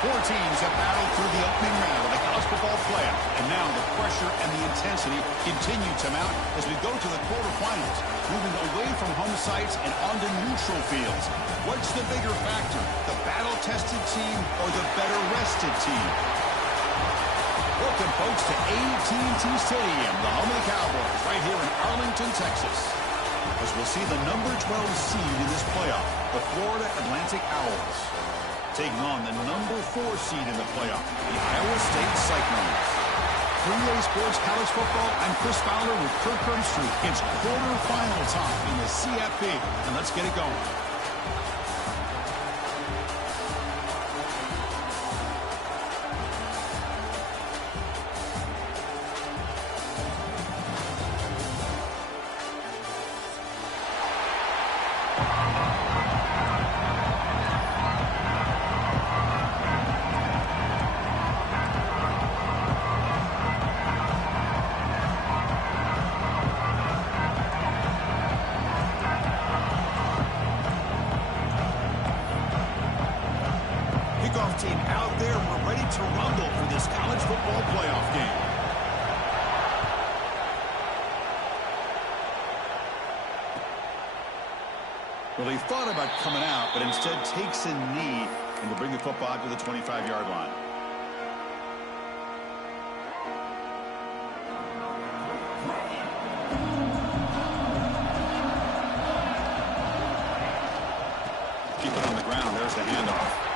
Four teams have battled through the opening round of the college football playoff, and now the pressure and the intensity continue to mount as we go to the quarterfinals, moving away from home sites and onto neutral fields. What's the bigger factor, the battle-tested team or the better-rested team? Welcome, folks, to AT&T Stadium, the home of the Cowboys, right here in Arlington, Texas, as we'll see the number 12 seed in this playoff, the Florida Atlantic Owls, taking on the number 4 seed in the playoff, the Iowa State Cyclones. 3A Sports College Football, I'm Chris Fowler with Kirk Herbstreit. It's quarterfinal time in the CFP, and let's get it going. Team out there, we're ready to rumble for this college football playoff game. Well, he thought about coming out, but instead takes a knee and will bring the football to the 25-yard line. Keep it on the ground. There's the handoff.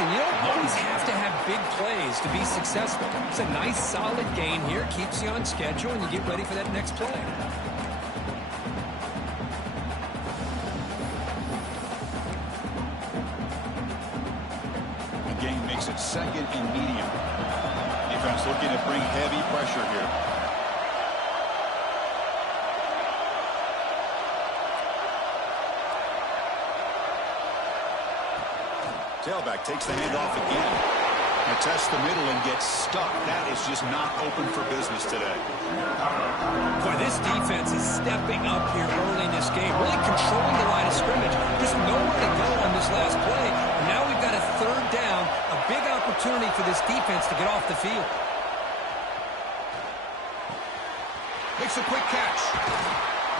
You don't always have to have big plays to be successful. It's a nice, solid gain here. Keeps you on schedule, and you get ready for that next play. The gain makes it second and medium. Defense looking to bring heavy pressure here. Tailback takes the handoff again. Now tests the middle and gets stuck. That is just not open for business today. Boy, this defense is stepping up here early in this game, really controlling the line of scrimmage. Just nowhere to go on this last play. And now we've got a third down, a big opportunity for this defense to get off the field. Makes a quick catch.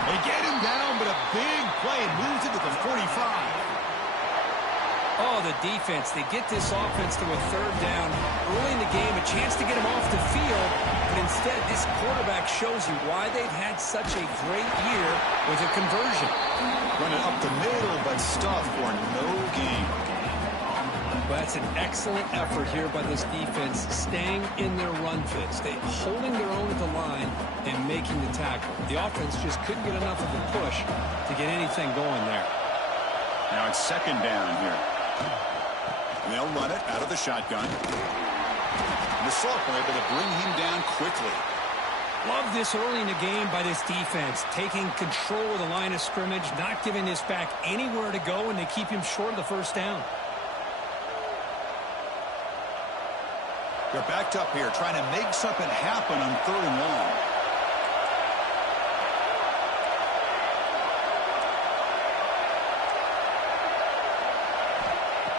They get him down, but a big play moves it to the 45. Oh, the defense, they get this offense to a third down early in the game, a chance to get him off the field, but instead this quarterback shows you why they've had such a great year with a conversion. Running up the middle, but stuff for no gain. Well, that's an excellent effort here by this defense, staying in their run fits, holding their own at the line and making the tackle. The offense just couldn't get enough of a push to get anything going there. Now it's second down here. And they'll run it out of the shotgun. And the sophomore able to bring him down quickly. Love this early in the game by this defense, taking control of the line of scrimmage, not giving this back anywhere to go, and they keep him short of the first down. They're backed up here, trying to make something happen on third and long.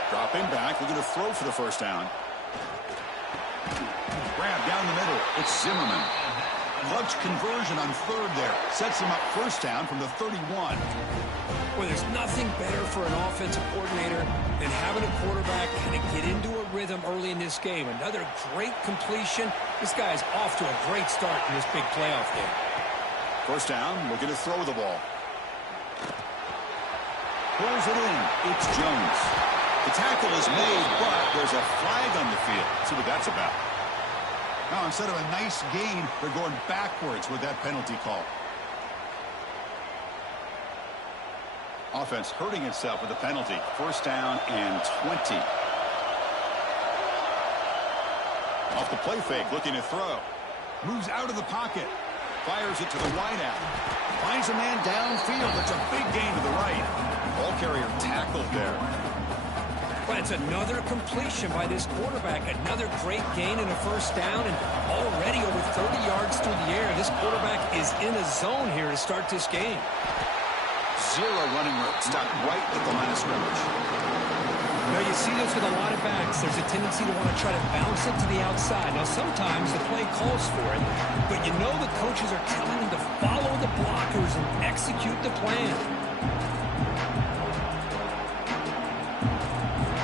Dropping back, looking to throw for the first down. Grab down the middle. It's Zimmerman. Clutch conversion on third there. Sets him up first down from the 31. Well, there's nothing better for an offensive coordinator than having a quarterback kind of get into a rhythm early in this game. Another great completion. This guy's off to a great start in this big playoff game. First down, looking to throw the ball. Pulls it in. It's Jones. The tackle is made, but there's a flag on the field. Let's see what that's about. Now, instead of a nice gain, they're going backwards with that penalty call. Offense hurting itself with the penalty. First down and 20. Off the play fake, looking to throw. Moves out of the pocket. Fires it to the wideout. Finds a man downfield. It's a big gain to the right. Ball carrier tackled there. But it's another completion by this quarterback. Another great gain in a first down, and already over 30 yards through the air. This quarterback is in a zone here to start this game. Zero running room. Stopped right at the line of scrimmage. Now Well, you see this with a lot of backs. There's a tendency to want to try to bounce it to the outside. Now, sometimes the play calls for it, but you know the coaches are telling them to follow the blockers and execute the plan.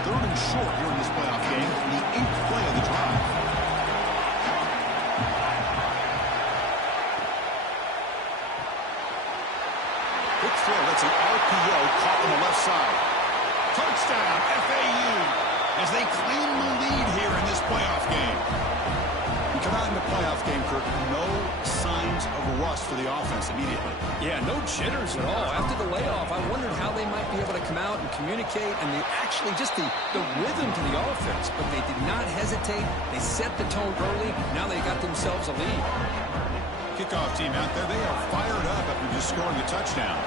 Third and short here in this playoff game, the 8th play of the drive. Quick throw, that's an RPO caught on the left side. Touchdown, FAU, as they claim the lead here in this playoff game. We come out in the playoff game, Kirk, no signs of rust for the offense immediately. Yeah, no jitters at all. After the layoff, I wondered how they might be able to come out and communicate and actually just the rhythm to the offense. But they did not hesitate. They set the tone early. Now they got themselves a lead. Kickoff team out there, they are fired up after just scoring a touchdown.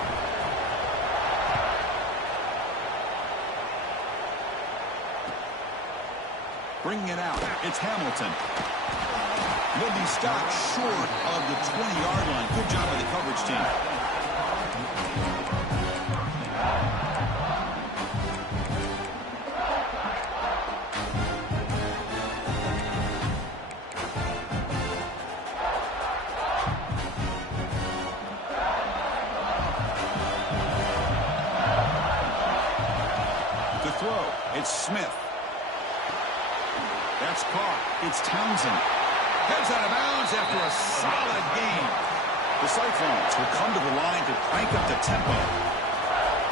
Bringing it out, it's Hamilton. Will be stopped short of the 20-yard line. Good job by the coverage team. To throw, it's Smith. That's caught. It's Townsend. Heads out of bounds after a solid game. The Cyclones will come to the line to crank up the tempo.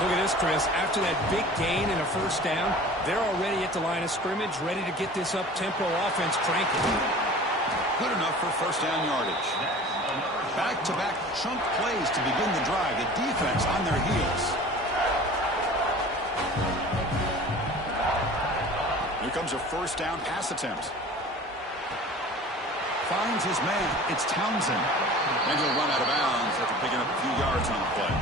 Look at this, Chris. After that big gain and a first down, they're already at the line of scrimmage, ready to get this up-tempo offense cranking. Good enough for first down yardage. Back-to-back chunk plays to begin the drive. The defense on their heels. Here comes a first down pass attempt. Finds his man. It's Townsend. And he'll run out of bounds after picking up a few yards on the play.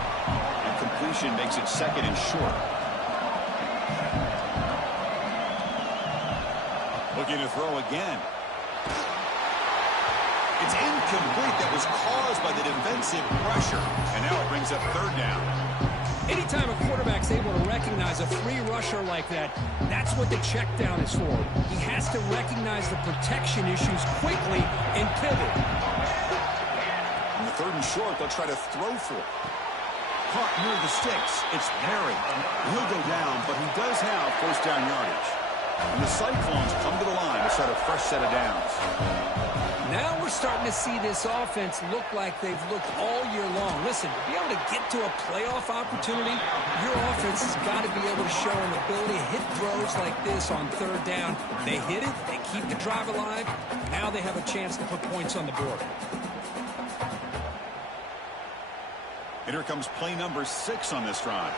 And completion makes it second and short. Looking to throw again. It's incomplete. That was caused by the defensive pressure. And now it brings up third down. Anytime a quarterback's able to recognize a free rusher like that, that's what the check down is for. He has to recognize the protection issues quickly and pivot. In the third and short, they'll try to throw for it. Caught near the sticks. It's Perry. He'll go down, but he does have first down yardage. And the Cyclones come to the line to start a fresh set of downs. Now we're starting to see this offense look like they've looked all year long. Listen, to be able to get to a playoff opportunity, your offense has got to be able to show an ability to hit throws like this on third down. They hit it, they keep the drive alive. Now they have a chance to put points on the board. And here comes play number 6 on this drive.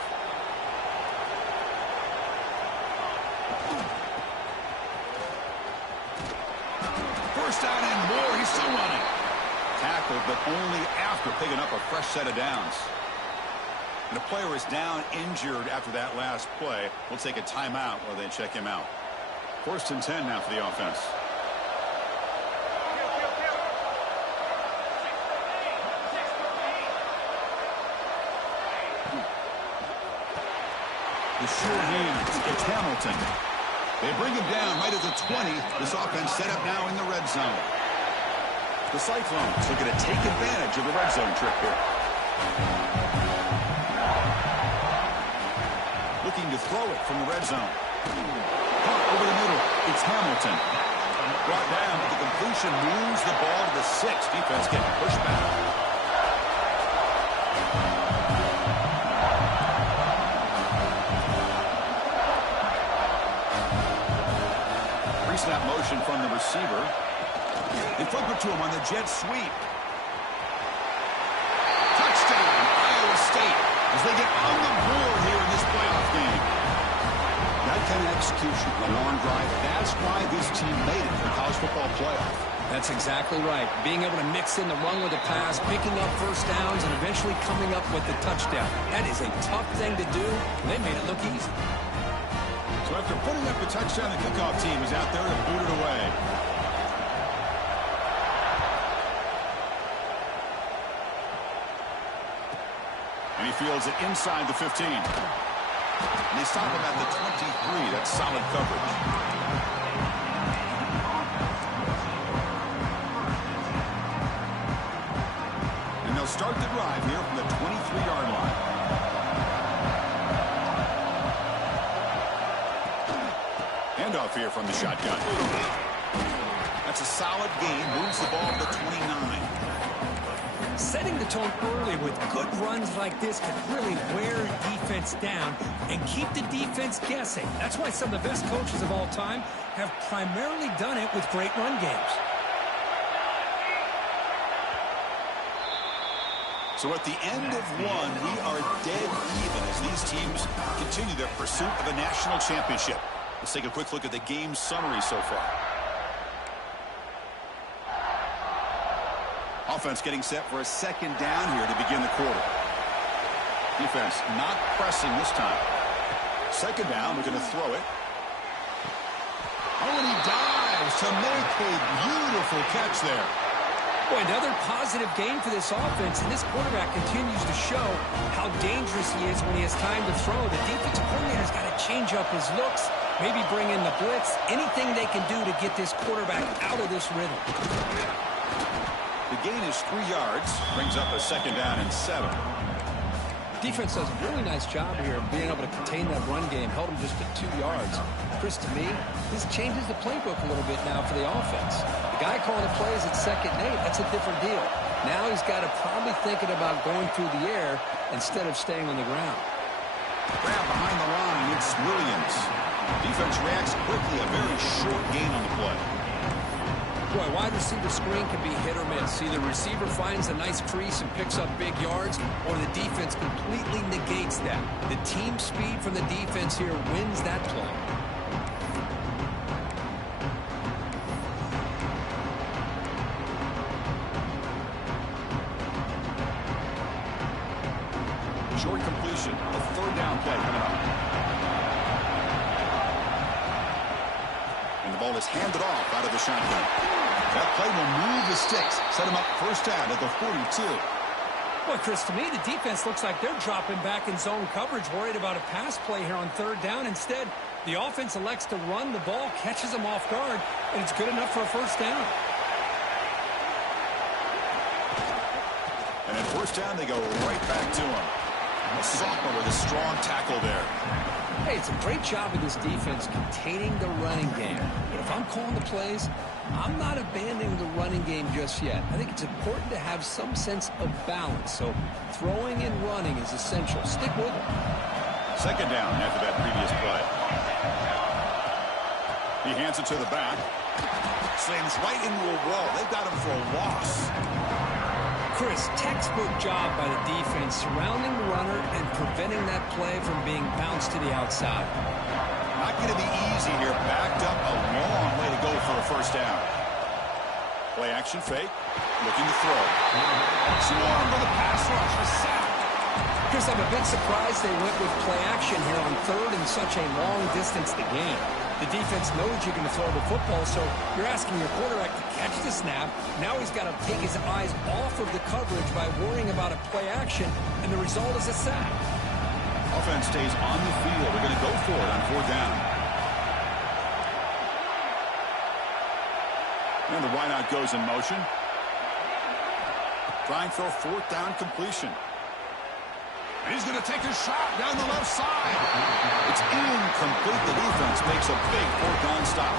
First down and more. He's still running. Tackled, but only after picking up a fresh set of downs. And the player is down injured after that last play. We'll take a timeout while they check him out. First and 10 now for the offense. The sure hands. It's Hamilton. They bring him down right at the 20. This offense set up now in the red zone. The Cyclones are going to take advantage of the red zone trip here. Looking to throw it from the red zone. Caught over the middle. It's Hamilton. Brought down, but the completion moves the ball to the 6. Defense getting pushed back. Snap motion from the receiver. They flip it to him on the jet sweep. Touchdown, Iowa State, as they get on the board here in this playoff game. That kind of execution on an arm drive, that's why this team made it for the college football playoff. That's exactly right. Being able to mix in the run with the pass, picking up first downs, and eventually coming up with the touchdown. That is a tough thing to do. They made it look easy. So after putting up the touchdown, the kickoff team is out there to boot it away. And he fields it inside the 15. And they stop him at the 23. That's solid coverage. And they'll start the drive here from the 23-yard line. Handoff here from the shotgun. That's a solid gain. Moves the ball to the 29. Setting the tone early with good runs like this can really wear a defense down and keep the defense guessing. That's why some of the best coaches of all time have primarily done it with great run games. So at the end of one, we are dead even as these teams continue their pursuit of a national championship. Let's take a quick look at the game summary so far. Offense getting set for a second down here to begin the quarter. Defense not pressing this time. Second down, we're going to throw it. Oh, and he dives to make a beautiful catch there. Boy, another positive game for this offense, and this quarterback continues to show how dangerous he is when he has time to throw. The defensive coordinator's got to change up his looks, maybe bring in the blitz, anything they can do to get this quarterback out of this rhythm. The gain is 3 yards, brings up a second down and 7. Defense does a really nice job here of being able to contain that run game, held him just at 2 yards. Chris, to me, this changes the playbook a little bit now for the offense. The guy calling the plays at 2nd and 8, that's a different deal. Now he's got to probably thinking about going through the air instead of staying on the ground. Grab behind the line, it's Williams. Defense reacts quickly, a very short gain on the play. Boy, wide receiver screen can be hit or miss. Either receiver finds a nice crease and picks up big yards, or the defense completely negates that. The team speed from the defense here wins that play. Short completion, a third down play coming up. And the ball is handed off out of the shotgun. That play will move the sticks, set him up first down at the 42. Boy, Chris, to me, the defense looks like they're dropping back in zone coverage, worried about a pass play here on third down. Instead, the offense elects to run the ball, catches them off guard, and it's good enough for a first down. And at first down, they go right back to him. A sophomore with a strong tackle there. Hey, it's a great job of this defense containing the running game. But if I'm calling the plays, I'm not abandoning the running game just yet. I think it's important to have some sense of balance. So throwing and running is essential. Stick with it. Second down after that previous play. He hands it to the back. Slams right into a wall. They've got him for a loss. Chris, textbook job by the defense surrounding the runner and preventing that play from being bounced to the outside. Not going to be easy here. Backed up a long way to go for a first down. Play action fake. Looking to throw. Swarm with a pass rush. A sack. Chris, I'm a bit surprised they went with play action here on third and such a long distance to gain. The defense knows you're going to throw the football, so you're asking your quarterback to catch the snap. Now he's got to take his eyes off of the coverage by worrying about a play action, and the result is a sack. Offense stays on the field. They're going to go for it on fourth down. And the wideout goes in motion. Trying for a fourth down completion. And he's going to take a shot down the left side. It's incomplete. The defense makes a big fourth down stop.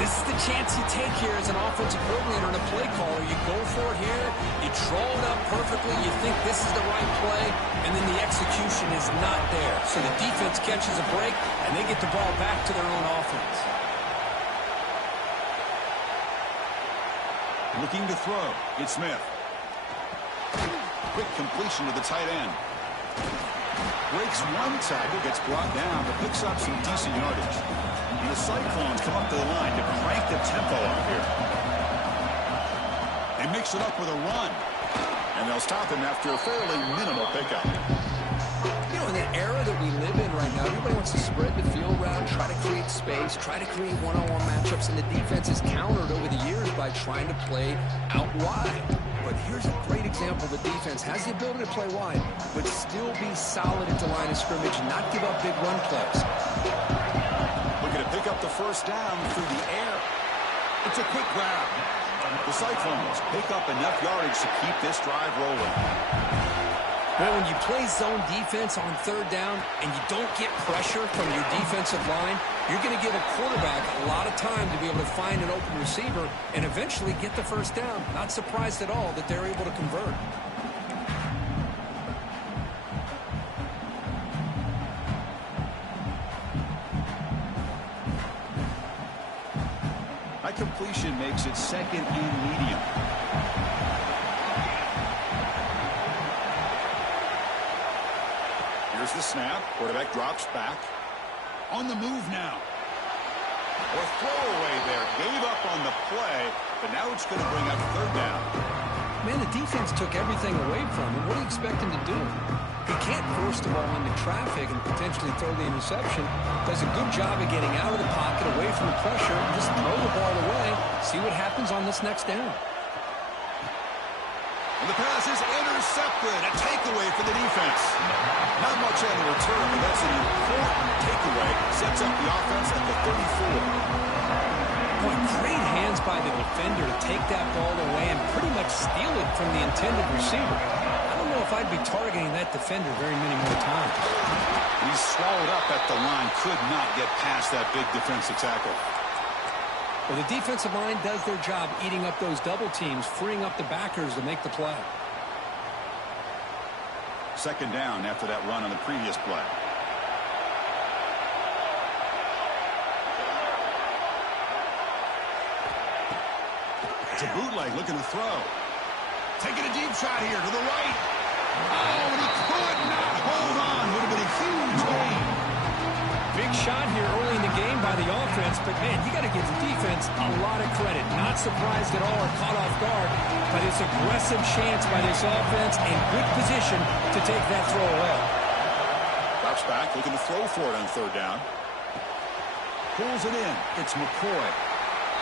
This is the chance you take here as an offensive coordinator and a play caller. You go for it here. You draw it up perfectly. You think this is the right play, and then the execution is not there. So the defense catches a break, and they get the ball back to their own offense. Looking to throw. It's Smith. Quick completion to the tight end. Breaks one tackle, gets brought down, but picks up some decent yardage. And the Cyclones come up to the line to crank the tempo up here. They mix it up with a run. And they'll stop him after a fairly minimal pickup. You know, in in an era that we live in right now, everybody wants to spread the field around, try to create space, try to create one-on-one matchups, and the defense is countered over the years by trying to play out wide. But here's a great example. The defense has the ability to play wide, but still be solid at the line of scrimmage and not give up big run plays. Looking to pick up the first down through the air. It's a quick grab. The Cyclones pick up enough yardage to keep this drive rolling. Well, when you play zone defense on third down and you don't get pressure from your defensive line, you're going to give a quarterback a lot of time to be able to find an open receiver and eventually get the first down. Not surprised at all that they're able to convert. That completion makes it second and medium. Here's the snap. Quarterback drops back. On the move now. Or throwaway there. Gave up on the play, but now it's going to bring up third down. Man, the defense took everything away from him. What do you expect him to do? He can't force the ball into traffic and potentially throw the interception. Does a good job of getting out of the pocket, away from the pressure, and just throw the ball away. See what happens on this next down. And the pass is intercepted. A takeaway for the defense. Not much on the return, but that's an important takeaway. Sets up the offense at the 34. Boy, great hands by the defender to take that ball away and pretty much steal it from the intended receiver. I don't know if I'd be targeting that defender very many more times. He's swallowed up at the line. Could not get past that big defensive tackle. Well, the defensive line does their job eating up those double teams, freeing up the backers to make the play. Second down after that run on the previous play. It's a bootleg looking to throw. Taking a deep shot here to the right. Oh, and he could not hold on. Would have been a huge gain. Big shot here early in the game by the offense, but man, you got to give the defense a lot of credit. Not surprised at all or caught off guard by this aggressive chance by this offense and good position to take that throw away. Drops back, looking to throw for it on third down. Pulls it in. It's McCoy.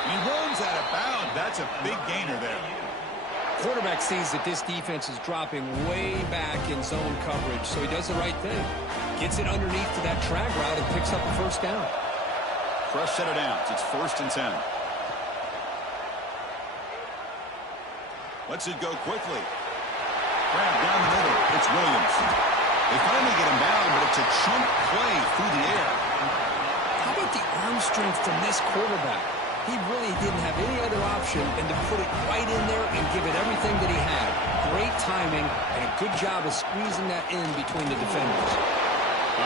He runs out of bounds. That's a big gainer there. Quarterback sees that this defense is dropping way back in zone coverage, so he does the right thing. Gets it underneath to that drag route and picks up a first down. Fresh set of downs. It's 1st and 10. Lets it go quickly. Grab down the middle. It's Williams. They finally get him down, but it's a chunk play through the air. How about the arm strength from this quarterback? He really didn't have any other option than to put it right in there and give it everything that he had. Great timing and a good job of squeezing that in between the defenders.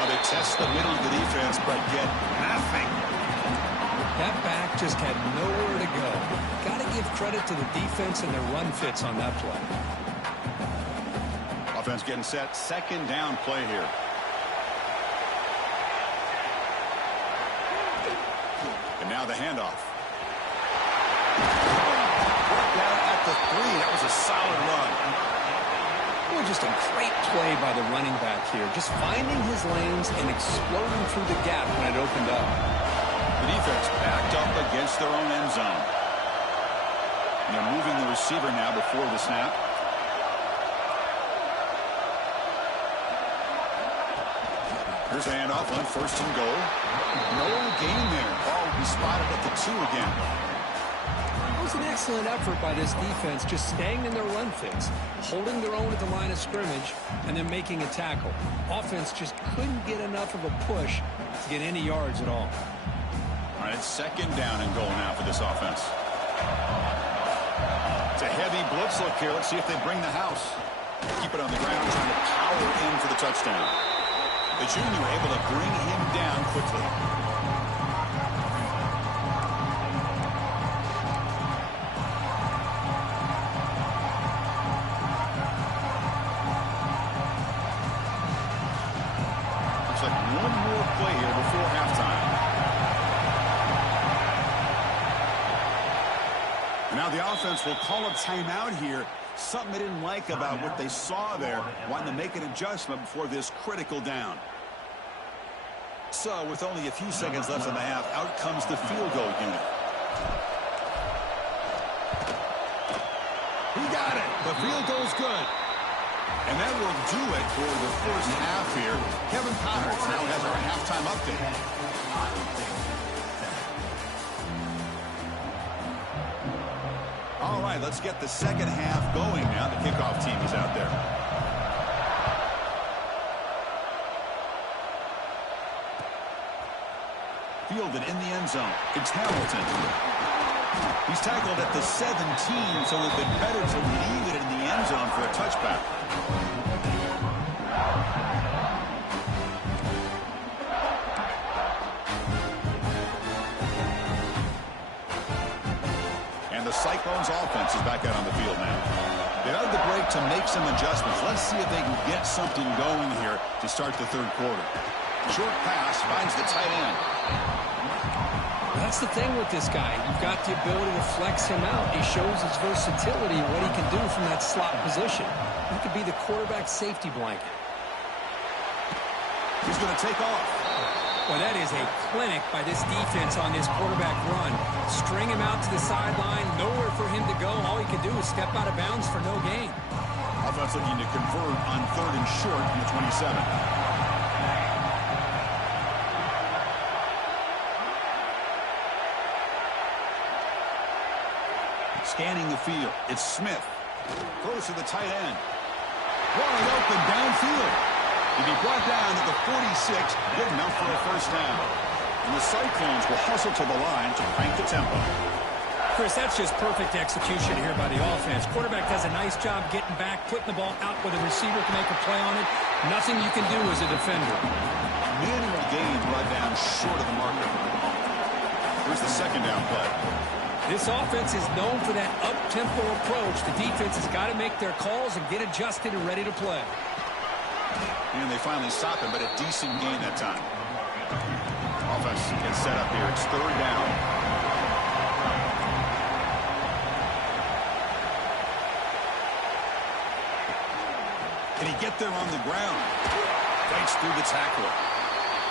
They test the middle of the defense, but get nothing. That back just had nowhere to go. Got to give credit to the defense and their run fits on that play. Offense getting set. Second down play here. And now the handoff. Down at the 3. That was a solid run. Well, just a great play by the running back here. Just finding his lanes and exploding through the gap when it opened up. The defense backed up against their own end zone. And they're moving the receiver now before the snap. Here's a handoff on 1st and goal. No gain there. Ball will be spotted at the 2 again. It was an excellent effort by this defense, just staying in their run fits, holding their own at the line of scrimmage, and then making a tackle. Offense just couldn't get enough of a push to get any yards at all. All right, it's second down and goal now for this offense. It's a heavy blitz look here. Let's see if they bring the house. Keep it on the ground, trying to power in for the touchdown. The junior able to bring him down quickly. Looks like one more play here before halftime. And now the offense will call a timeout here Something they didn't like about what they saw there, wanting to make an adjustment before this critical down. So, with only a few seconds left in the half, out comes the field goal unit. He got it. The field goal's good. And that will do it for the first half here. Kevin Connors now has our halftime update. All right, let's get the second half going now. The kickoff team is out there. Fielded in the end zone. It's Hamilton. He's tackled at the 17, so it would have been better to leave it in the end zone for a touchback. And the Cyclones offense is back out on the field now. They had the break to make some adjustments. Let's see if they can get something going here to start the third quarter. Short pass finds the tight end. That's the thing with this guy. You've got the ability to flex him out. He shows his versatility and what he can do from that slot position. He could be the quarterback safety blanket. He's going to take off. Well, that is a clinic by this defense on this quarterback run. String him out to the sideline, nowhere for him to go. All he can do is step out of bounds for no gain. Offense looking to convert on 3rd and short from the 27. Scanning the field. It's Smith. Throws to the tight end. Wide open downfield. He'll be brought down to the 46. Good enough for a first down. And the Cyclones will hustle to the line to crank the tempo. Chris, that's just perfect execution here by the offense. Quarterback does a nice job getting back, putting the ball out where the receiver can make a play on it. Nothing you can do as a defender. Minimal gain brought down short of the marker. Here's the second down play. This offense is known for that up-tempo approach. The defense has got to make their calls and get adjusted and ready to play. And they finally stop him, but a decent gain that time. Offense gets set up here. It's 3rd down. Can he get there on the ground? Fights through the tackle.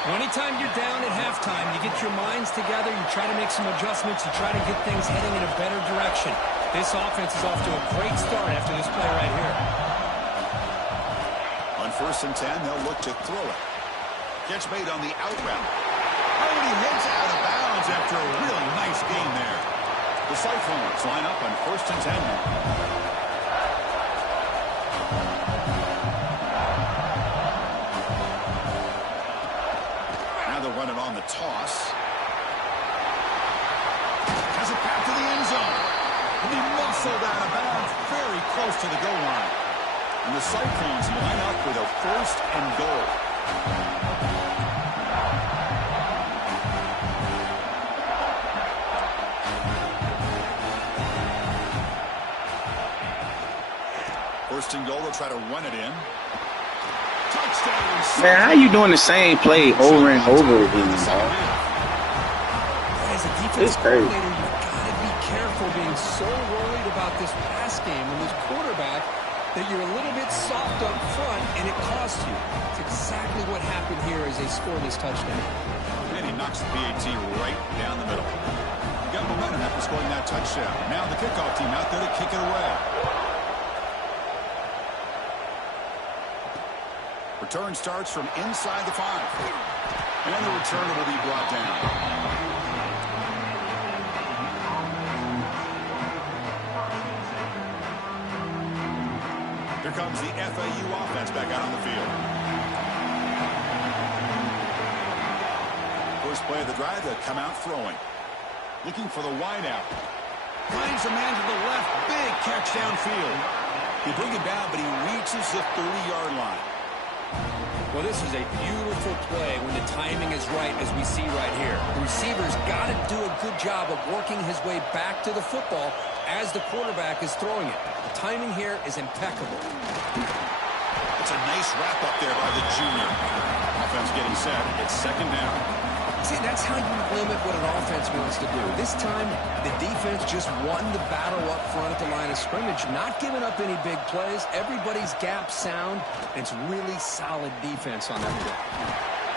Anytime you're down at halftime, you get your minds together, you try to make some adjustments, you try to get things heading in a better direction. This offense is off to a great start after this play right here. On 1st and 10, they'll look to throw it. Catch made on the out route. Oh, and he hits out of bounds after a really nice game there. The Cyclones line up on 1st and 10. Running on the toss. Has it back to the end zone. And he muscled out of bounds very close to the goal line. And the Cyclones line up with a 1st and goal. First and goal, they'll try to run it in. Man, how you doing the same play over and over again, dog? As a defensive coordinator, you've got to be careful being so worried about this pass game and this quarterback that you're a little bit soft up front and it costs you. It's exactly what happened here as they score this touchdown. And he knocks the PAT right down the middle. He got momentum after scoring that touchdown. Now the kickoff team out there to kick it away. Return starts from inside the 5. And the return will be brought down. Here comes the FAU offense back out on the field. First play of the drive, they'll come out throwing. Looking for the wideout. Finds a man to the left. Big catch downfield. They bring it down, but he reaches the 30-yard line. Well, this is a beautiful play when the timing is right, as we see right here. The receiver's got to do a good job of working his way back to the football as the quarterback is throwing it. The timing here is impeccable. It's a nice wrap up there by the junior. Offense getting set. It's 2nd down. See, that's how you limit what an offense wants to do. This time, the defense just won the battle up front at the line of scrimmage, not giving up any big plays. Everybody's gap sound, and it's really solid defense on that play.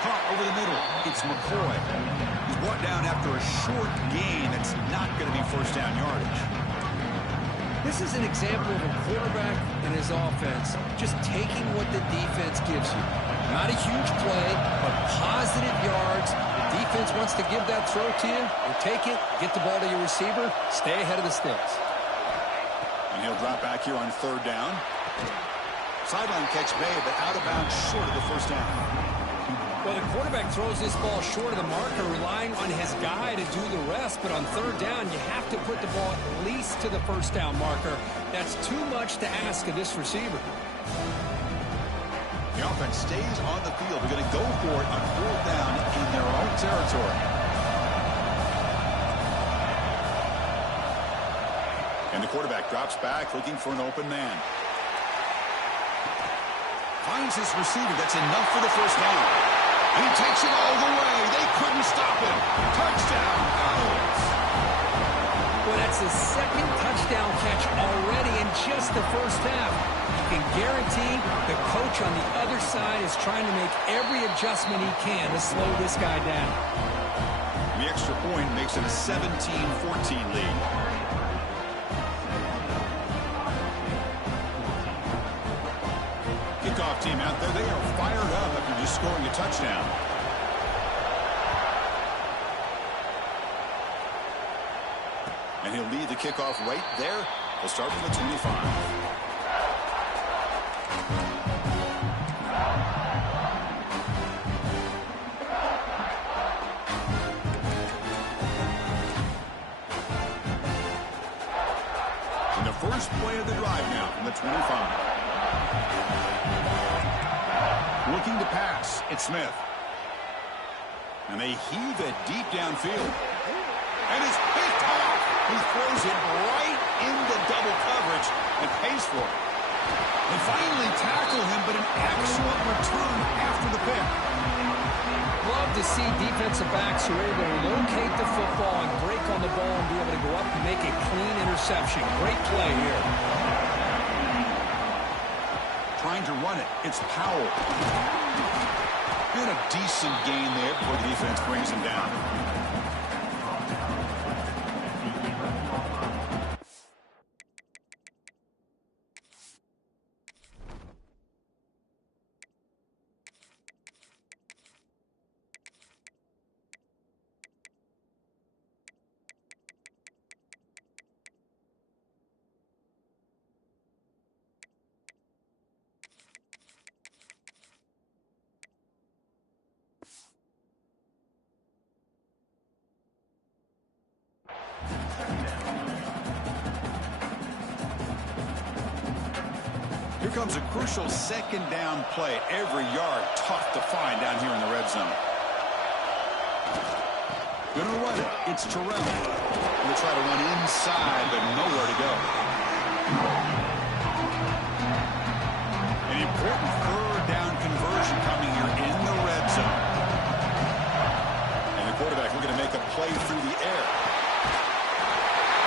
Caught over the middle. It's McCoy. He's brought down after a short gain that's not going to be first down yardage. This is an example of a quarterback and his offense just taking what the defense gives you. Not a huge play, but positive yards. The defense wants to give that throw to you. You take it, get the ball to your receiver, stay ahead of the sticks. And he'll drop back here on third down. Sideline catch made, but out of bounds short of the first down. Well, the quarterback throws this ball short of the marker, relying on his guy to do the rest. But on third down, you have to put the ball at least to the first down marker. That's too much to ask of this receiver. The offense stays on the field. They're going to go for it on fourth down in their own territory. And the quarterback drops back, looking for an open man. Finds his receiver. That's enough for the first down. And he takes it all the way. They couldn't stop him. Touchdown, Owls. Well, that's his second touchdown catch already in just the first half. You can guarantee the coach on the other side is trying to make every adjustment he can to slow this guy down. The extra point makes it a 17-14 lead. Kickoff team out there, they are fired up after just scoring a touchdown. And he'll lead the kickoff right there. He'll start from the 25. And the first play of the drive now from the 25. Looking to pass, it's Smith. And they heave it deep downfield. And it's picked off. He throws it right into double coverage and pays for it. They finally tackle him, but an excellent return after the pick. Love to see defensive backs who are able to locate the football and break on the ball and be able to go up and make a clean interception. Great play here. Trying to run it. It's Powell. And a decent gain there before the defense brings him down. Here comes a crucial second down play. Every yard tough to find down here in the red zone. Gonna run it. It's Terrell. Gonna try to run inside, but nowhere to go. An important third down conversion coming here in the red zone. And the quarterback looking to make a play through the air.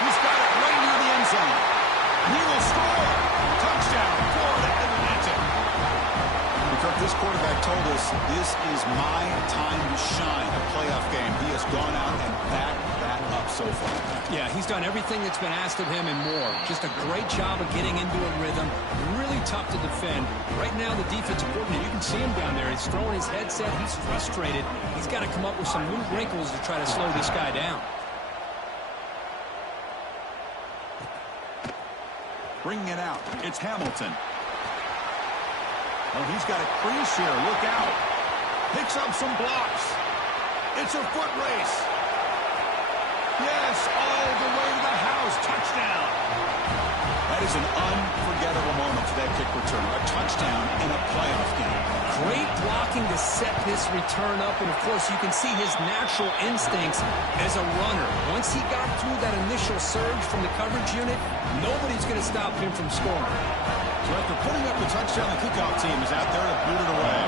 He's got it right near the end zone. He will score. Touchdown, Florida Atlantic. Because this quarterback told us this is my time to shine, a playoff game. He has gone out and backed that up so far. Yeah, he's done everything that's been asked of him and more. Just a great job of getting into a rhythm. Really tough to defend. Right now, the defensive coordinator, you can see him down there. He's throwing his headset. He's frustrated. He's got to come up with some new wrinkles to try to slow this guy down. Bringing it out. It's Hamilton. Oh, he's got a crease here. Look out. Picks up some blocks. It's a foot race. Yes, all the way to the house. Touchdown. That is an unforgettable moment for that kick return. A touchdown in a playoff game. Great blocking to set this return up, and of course you can see his natural instincts as a runner. Once he got through that initial surge from the coverage unit, nobody's going to stop him from scoring. So after putting up the touchdown, the kickoff team is out there to boot it away.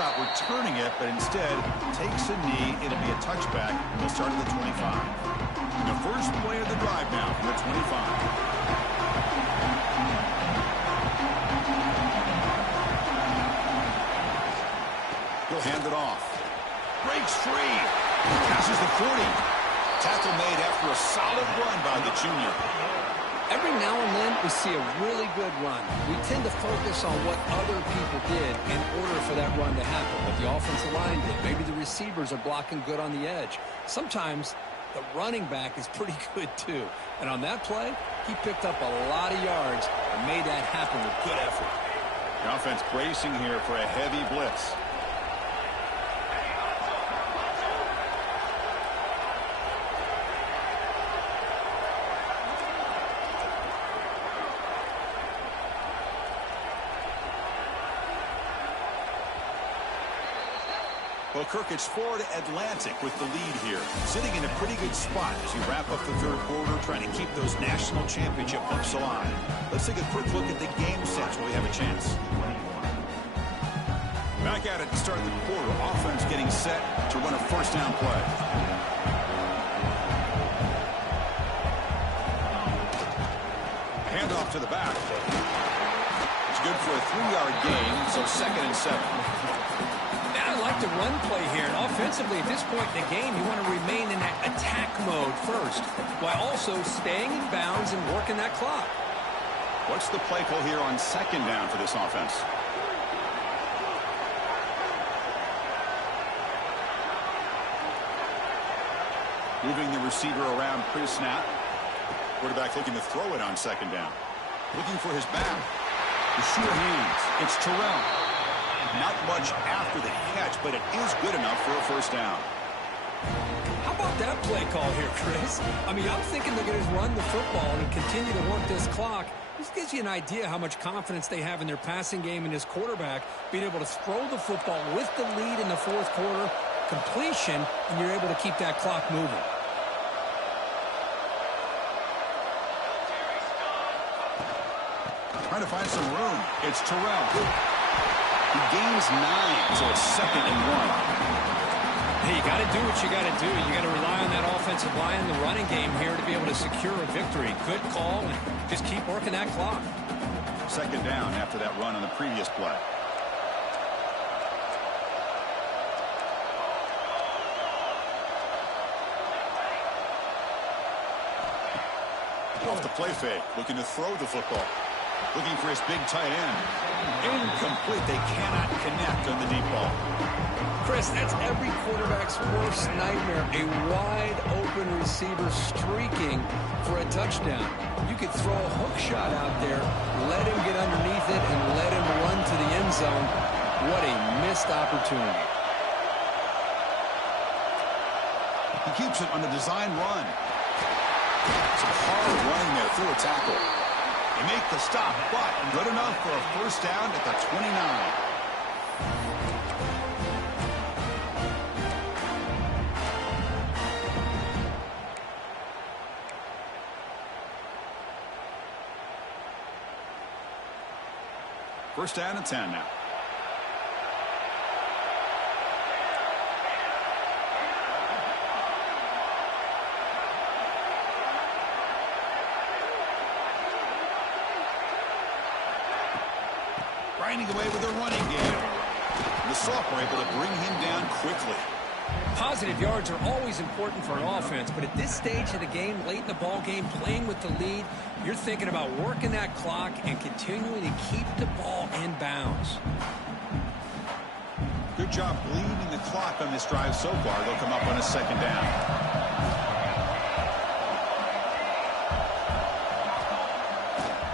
about returning it, but instead takes a knee. It'll be a touchback. We'll start at the 25. The first play of the drive now from the 25. He'll hand it off. Breaks free. Passes the 40. Tackle made after a solid run by the junior. Every now and then, we see a really good run. We tend to focus on what other people did in order for that run to happen. What the offensive line did. Maybe the receivers are blocking good on the edge. Sometimes the running back is pretty good, too. And on that play, he picked up a lot of yards and made that happen with good effort. The offense bracing here for a heavy blitz. Well, Kirk, it's Florida Atlantic with the lead here, sitting in a pretty good spot as you wrap up the third quarter, trying to keep those national championship hopes alive. Let's take a quick look at the game sets where we have a chance. Back at it to start the quarter. Offense getting set to run a first down play. Handoff to the back. It's good for a 3-yard gain, so 2nd and 7. I like the run play here, and offensively at this point in the game, you want to remain in that attack mode first, while also staying in bounds and working that clock. What's the play call here on 2nd down for this offense? Moving the receiver around pre-snap. Quarterback looking to throw it on 2nd down. Looking for his back. The sure hands. It's Terrell. Not much after the catch, but it is good enough for a first down. How about that play call here, Chris? I mean, I'm thinking they're going to run the football and continue to work this clock. This gives you an idea how much confidence they have in their passing game and his quarterback, being able to throw the football with the lead in the fourth quarter, completion, and you're able to keep that clock moving. Trying to find some room. It's Terrell. He gains 9, so it's 2nd and 1. Hey, you got to do what you got to do. You got to rely on that offensive line and the running game here to be able to secure a victory. Good call, and just keep working that clock. 2nd down after that run on the previous play. Off the play fake, looking to throw the football. Looking for his big tight end. Incomplete. They cannot connect on the deep ball. Chris, that's every quarterback's worst nightmare. A wide-open receiver streaking for a touchdown. You could throw a hook shot out there, let him get underneath it, and let him run to the end zone. What a missed opportunity. He keeps it on the design run. Some hard running there through a tackle. They make the stop, but good enough for a first down at the 29. First down and 10 now. Grinding away with their running game. The sophomore able to bring him down quickly. Positive yards are always important for an offense, but at this stage of the game, late in the ball game, playing with the lead, you're thinking about working that clock and continuing to keep the ball in bounds. Good job bleeding the clock on this drive so far. They'll come up on a 2nd down.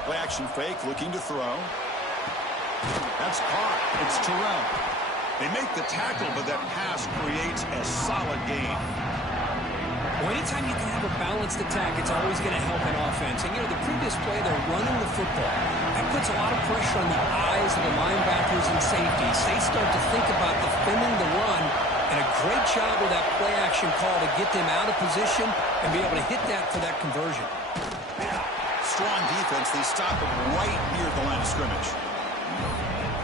Play action fake, looking to throw. That's caught. It's Terrell. They make the tackle, but that pass creates a solid gain. Well, anytime you can have a balanced attack, it's always going to help an offense. And, you know, the previous play, they're running the football. That puts a lot of pressure on the eyes of the linebackers and safeties. They start to think about defending the run, and a great job with that play-action call to get them out of position and be able to hit that for that conversion. Strong defense. They stop him right near the line of scrimmage.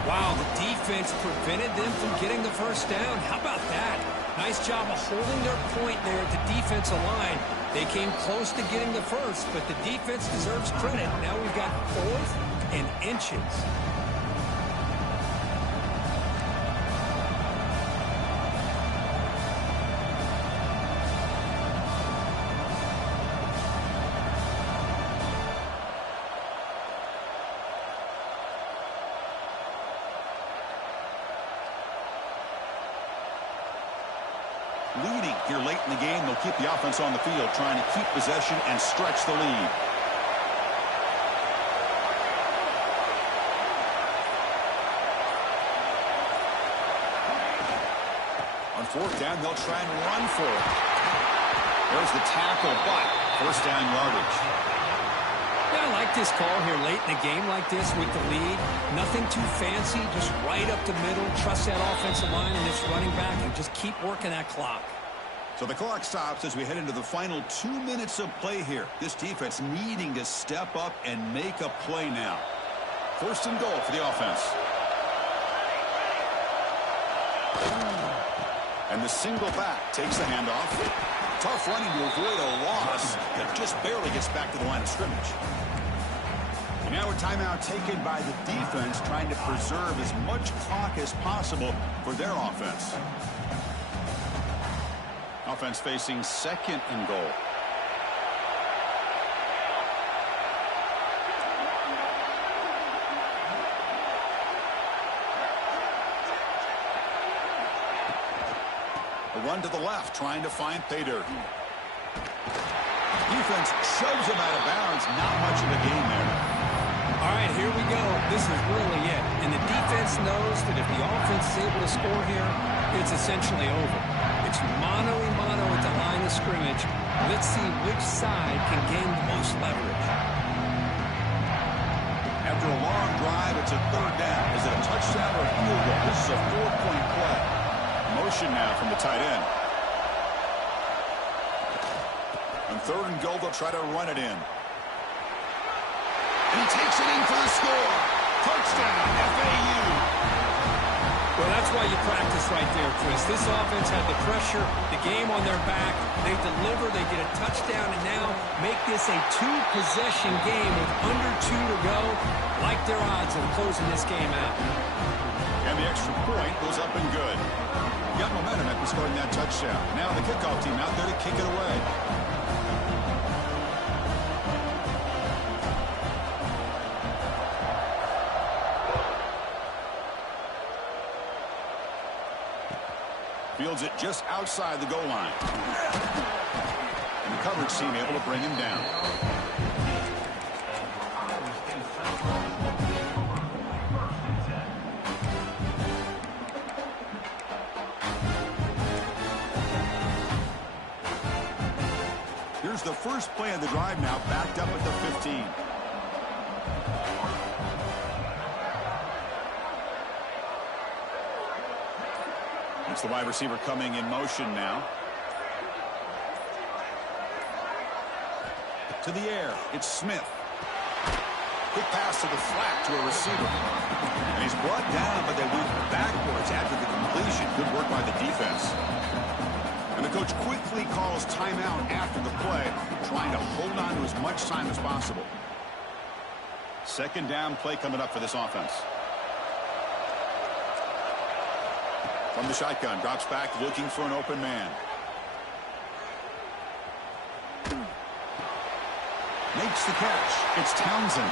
Wow, the defense prevented them from getting the first down. How about that? Nice job of holding their point there at the defensive line. They came close to getting the first, but the defense deserves credit. Now we've got 4th and inches. Leading here late in the game, they'll keep the offense on the field, trying to keep possession and stretch the lead. On 4th down, they'll try and run for it. There's the tackle, but first down yardage. Yeah, I like this call here late in a game like this with the lead. Nothing too fancy, just right up the middle. Trust that offensive line and its running back and just keep working that clock. So the clock stops as we head into the final 2 minutes of play here. This defense needing to step up and make a play now. 1st and goal for the offense. And the single back takes the handoff. Tough running to avoid a loss that just barely gets back to the line of scrimmage. And now a timeout taken by the defense, trying to preserve as much clock as possible for their offense. Offense facing 2nd and goal. A run to the left, trying to find pay dirt. Defense shoves him out of bounds. Not much of a gain there. All right, here we go. This is really it. And the defense knows that if the offense is able to score here, it's essentially over. It's mano-a-mano at the line of scrimmage. Let's see which side can gain the most leverage. After a long drive, it's a 3rd down. Is it a touchdown or a field goal? This is a 4-point play. Motion now from the tight end. On 3rd and goal, they'll try to run it in. And he takes it in for the score. Touchdown, FAU. Well, that's why you practice right there, Chris. This offense had the pressure, the game on their back. They deliver, they get a touchdown, and now make this a 2-possession game with under 2 to go. Like their odds of closing this game out. And the extra point goes up and good. Got momentum after scoring that touchdown. Now the kickoff team out there to kick it away. Fields it just outside the goal line. And the coverage team able to bring him down. Here's the first play of the drive now, backed up at the 15. It's the wide receiver coming in motion now. To the air, it's Smith. Quick pass to the flat to a receiver. And he's brought down, but they went backwards after the completion. Good work by the defense. And the coach quickly calls timeout after the play, trying to hold on to as much time as possible. 2nd down play coming up for this offense. From the shotgun, drops back looking for an open man. Makes the catch. It's Townsend.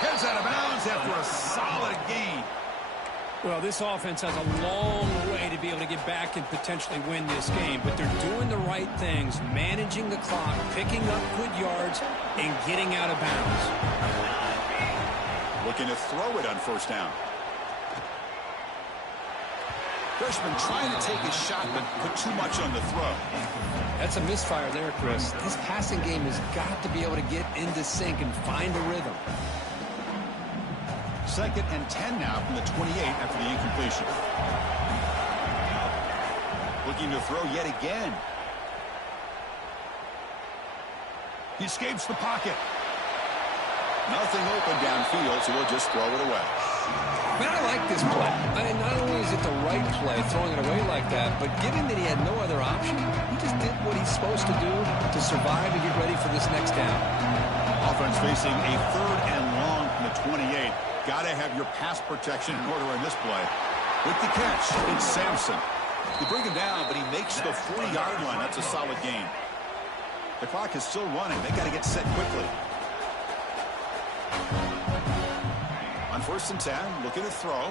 Heads out of bounds after a solid gain. Well, this offense has a long way to be able to get back and potentially win this game, but they're doing the right things, managing the clock, picking up good yards, and getting out of bounds. Looking to throw it on 1st down. Freshman trying to take his shot, but put too much on the throw. That's a misfire there, Chris. This passing game has got to be able to get into sync and find a rhythm. 2nd and 10 now from the 28 after the incompletion. Looking to throw yet again. He escapes the pocket. Nothing open downfield, so we'll just throw it away. Man, I like this play. I mean, not only is it the right play, throwing it away like that, but given that he had no other option, he just did what he's supposed to do to survive and get ready for this next down. Offense facing a 3rd and long from the 28. Got to have your pass protection in order in this play. With the catch, it's Sampson. They bring him down, but he makes the 40-yard line. That's a solid gain. The clock is still running. They got to get set quickly. On 1st and 10, looking to throw.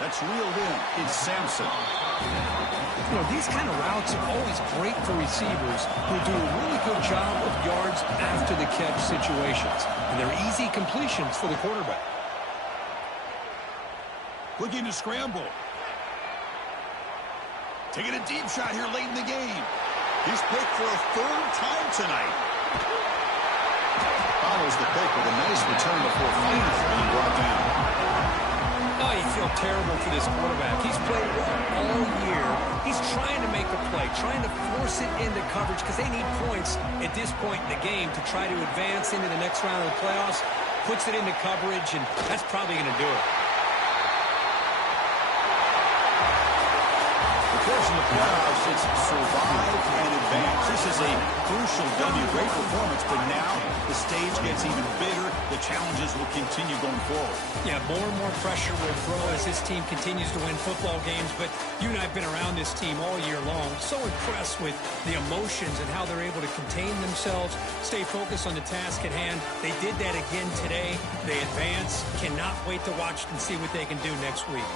That's reeled in. It's Sampson. You know, these kind of routes are always great for receivers who do a really good job of yards after the catch situations. And they're easy completions for the quarterback. Looking to scramble. Taking a deep shot here late in the game. He's picked for a 3rd time tonight. Follows the pick with a nice return before finally being brought down. Oh, you feel terrible for this quarterback. He's played well all year. He's trying to make a play, trying to force it into coverage because they need points at this point in the game to try to advance into the next round of the playoffs. Puts it into coverage, and that's probably going to do it. Of course, in the playoffs, it's survive and advance. This is a crucial W. Great performance, but now the stage gets even bigger. The challenges will continue going forward. Yeah, more and more pressure will grow as this team continues to win football games, but you and I have been around this team all year long. So impressed with the emotions and how they're able to contain themselves, stay focused on the task at hand. They did that again today. They advance. Cannot wait to watch and see what they can do next week.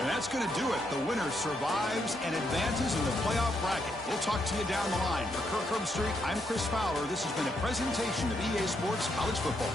And that's going to do it. The winner survives and advances in the playoff bracket. We'll talk to you down the line. For Kirk Herbstreit, I'm Chris Fowler. This has been a presentation of EA Sports College Football.